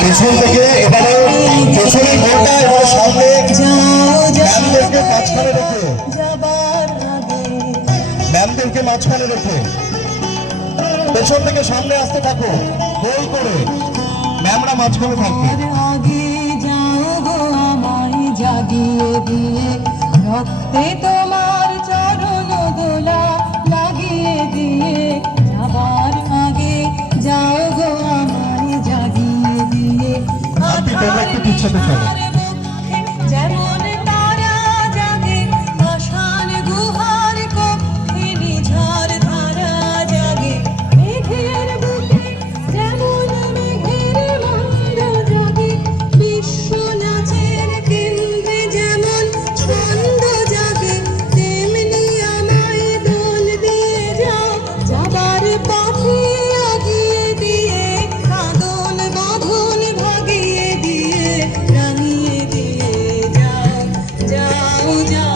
পেছন থেকে এবারে পেছনে ঘোড়া এবারে সামনে ম্যামদেরকে মাঝখানে রেখে পেছন থেকে সামনে আসতে থাকো গোল করে ম্যামরা মাঝখানে থাকবে। জাগিয়ে দিয়ে রক্তে তোমার চরণ দোলা লাগিয়ে দিয়ে যাবার আগে যাও গো আমায় জাগিয়ে দিয়ে যেমন তারা জাগে আশার গুহার কক্ষে নিঝার ধারা জাগে মেঘের বুকে যেমন মেঘের মন্দ জাগে বিশ্ব নাচের কেন্দ্রে যেমন ছন্দ জাগে তেমনি আমায় দোল দিয়ে যাও যাবার পথে আগিয়ে দিয়ে কাঁদন বাঁধন ভাগিয়ে দিয়ে রাঙিয়ে দিয়ে যাও যাও যাও